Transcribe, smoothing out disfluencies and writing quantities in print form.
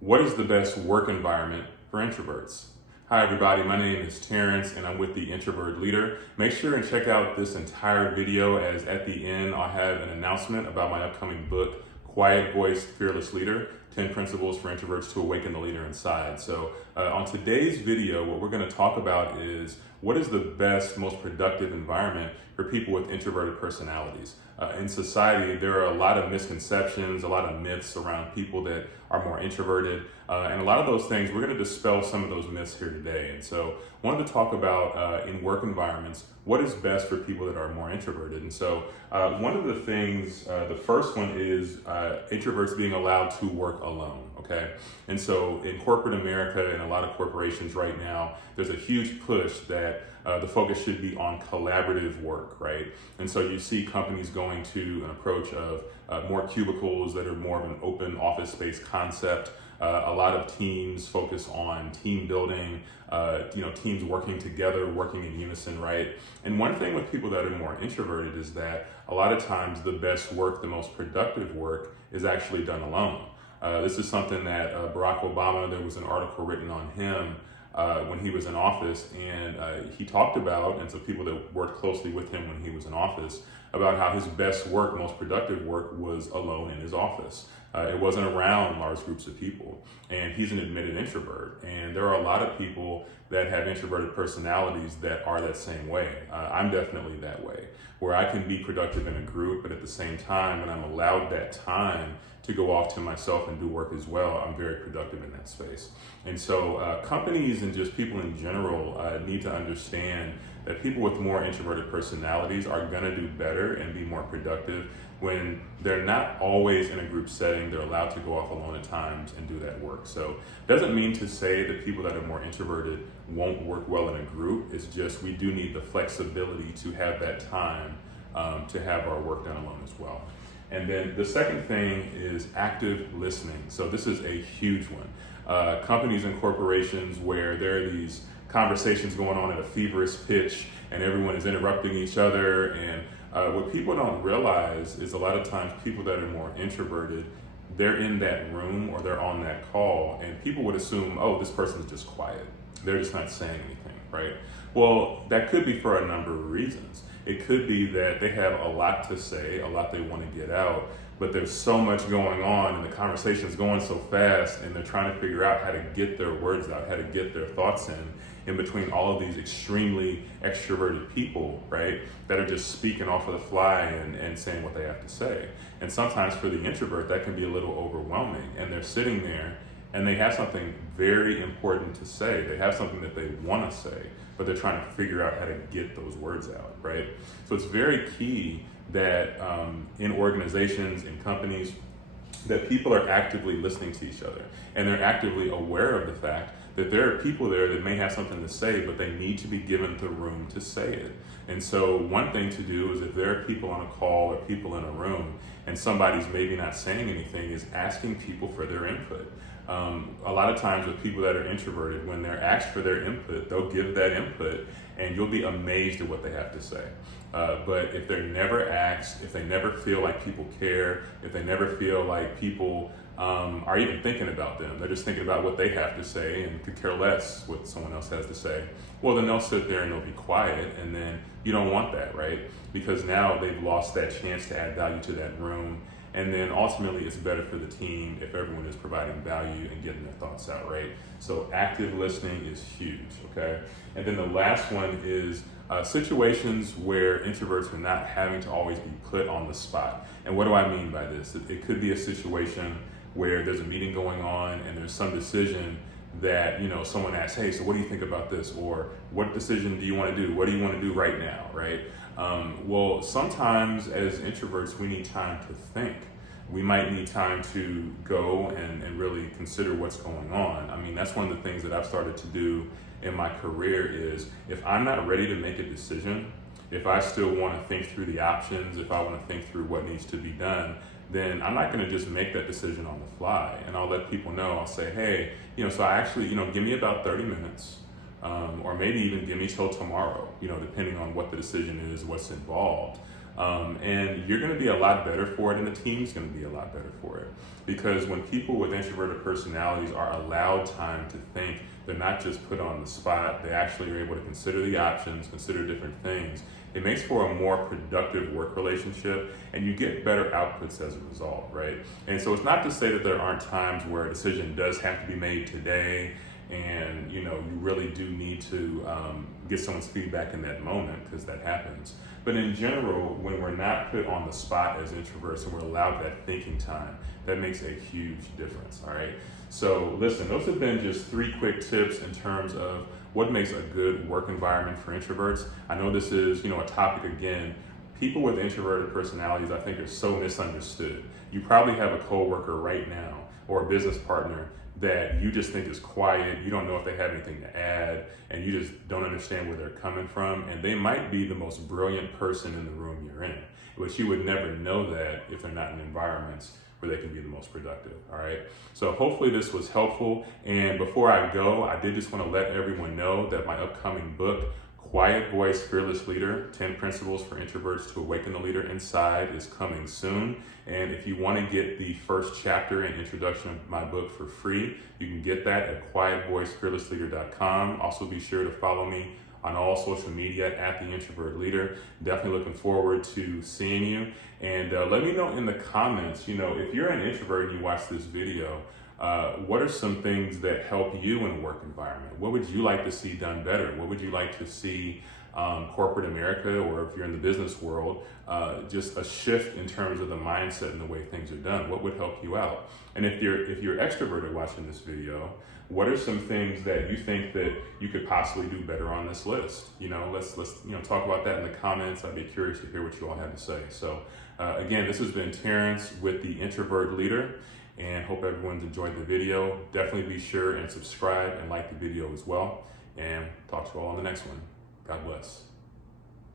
What is the best work environment for introverts? Hi everybody, my name is Terrence and I'm with the Introvert Leader. Make sure and check out this entire video, as at the end I'll have an announcement about my upcoming book, Quiet Voice, Fearless Leader, 10 Principles for Introverts to Awaken the Leader Inside. So on today's video, what we're going to talk about is what is the best, most productive environment for people with introverted personalities. In society, there are a lot of misconceptions, a lot of myths around people that are more introverted, and a lot of those things, we're going to dispel some of those myths here today. And so I wanted to talk about in work environments, what is best for people that are more introverted. And so one of the things, the first one is introverts being allowed to work alone, okay? And so in corporate America and a lot of corporations right now, there's a huge push that the focus should be on collaborative work, right? And so you see companies going to an approach of more cubicles that are more of an open office space concept. A lot of teams focus on team building, teams working together, working in unison, right? And one thing with people that are more introverted is that a lot of times the best work, the most productive work is actually done alone. This is something that Barack Obama, there was an article written on him when he was in office, and he talked about, and so people that worked closely with him when he was in office, about how his best work, most productive work was alone in his office. It wasn't around large groups of people, and he's an admitted introvert. And there are a lot of people that have introverted personalities that are that same way. I'm definitely that way, where I can be productive in a group, but at the same time, when I'm allowed that time to go off to myself and do work as well, I'm very productive in that space. And so companies and just people in general need to understand that people with more introverted personalities are gonna do better and be more productive when they're not always in a group setting. They're allowed to go off alone at times and do that work. So doesn't mean to say that people that are more introverted won't work well in a group. It's just we do need the flexibility to have that time to have our work done alone as well. And then the second thing is active listening. So this is a huge one. Companies and corporations where there are these conversations going on at a feverish pitch and everyone is interrupting each other. And what people don't realize is a lot of times people that are more introverted, they're in that room or they're on that call and people would assume, oh, this person's just quiet. They're just not saying anything, right? Well, that could be for a number of reasons. It could be that they have a lot to say, a lot they want to get out, but there's so much going on and the conversation is going so fast and they're trying to figure out how to get their words out, how to get their thoughts in between all of these extremely extroverted people, right, that are just speaking off of the fly and saying what they have to say. And sometimes for the introvert, that can be a little overwhelming, and they're sitting there and they have something very important to say. They have something that they want to say, but they're trying to figure out how to get those words out, right? So it's very key that in organizations, in companies, that people are actively listening to each other and they're actively aware of the fact that there are people there that may have something to say, but they need to be given the room to say it. And so one thing to do is if there are people on a call or people in a room and somebody's maybe not saying anything, is asking people for their input. A lot of times with people that are introverted, when they're asked for their input, they'll give that input and you'll be amazed at what they have to say. But if they're never asked, if they never feel like people care, if they never feel like people are even thinking about them, they're just thinking about what they have to say and could care less what someone else has to say, well, then they'll sit there and they'll be quiet, and then you don't want that, right? Because now they've lost that chance to add value to that room. And then ultimately it's better for the team if everyone is providing value and getting their thoughts out, right? So active listening is huge, okay? And then the last one is situations where introverts are not having to always be put on the spot. And what do I mean by this? It could be a situation where there's a meeting going on and there's some decision that, someone asks, hey, so what do you think about this? Or what decision do you want to do? What do you want to do right now, right? Well, sometimes as introverts, we need time to think. We might need time to go and really consider what's going on. I mean, that's one of the things that I've started to do in my career is if I'm not ready to make a decision, if I still want to think through the options, if I want to think through what needs to be done, then I'm not going to just make that decision on the fly. And I'll let people know, I'll say, hey, so I actually, give me about 30 minutes. Or maybe even give me till tomorrow, depending on what the decision is, what's involved. And you're going to be a lot better for it, and the team's going to be a lot better for it. Because when people with introverted personalities are allowed time to think, they're not just put on the spot, they actually are able to consider the options, consider different things. It makes for a more productive work relationship, and you get better outputs as a result, right? And so it's not to say that there aren't times where a decision does have to be made today, and you really do need to get someone's feedback in that moment, because that happens. But in general, when we're not put on the spot as introverts and we're allowed that thinking time, that makes a huge difference, all right? So listen, those have been just 3 quick tips in terms of what makes a good work environment for introverts. I know this is, a topic, again, people with introverted personalities, I think, are so misunderstood. You probably have a coworker right now or a business partner that you just think is quiet, you don't know if they have anything to add, and you just don't understand where they're coming from, and they might be the most brilliant person in the room you're in, but you would never know that if they're not in environments where they can be the most productive, all right? So hopefully this was helpful, and before I go, I did just want to let everyone know that my upcoming book, Quiet Voice, Fearless Leader, 10 Principles for Introverts to Awaken the Leader Inside, is coming soon. And if you want to get the first chapter and introduction of my book for free, you can get that at quietvoicefearlessleader.com. Also be sure to follow me on all social media at The Introvert Leader. Definitely looking forward to seeing you. And let me know in the comments, if you're an introvert and you watch this video, what are some things that help you in a work environment? What would you like to see done better? What would you like to see corporate America, or if you're in the business world, just a shift in terms of the mindset and the way things are done? What would help you out? And if you're extroverted watching this video, what are some things that you think that you could possibly do better on this list? Let's talk about that in the comments. I'd be curious to hear what you all have to say. So again, this has been Terrence with The Introvert Leader, and hope everyone's enjoyed the video. Definitely be sure and subscribe and like the video as well. And talk to you all on the next one. God bless.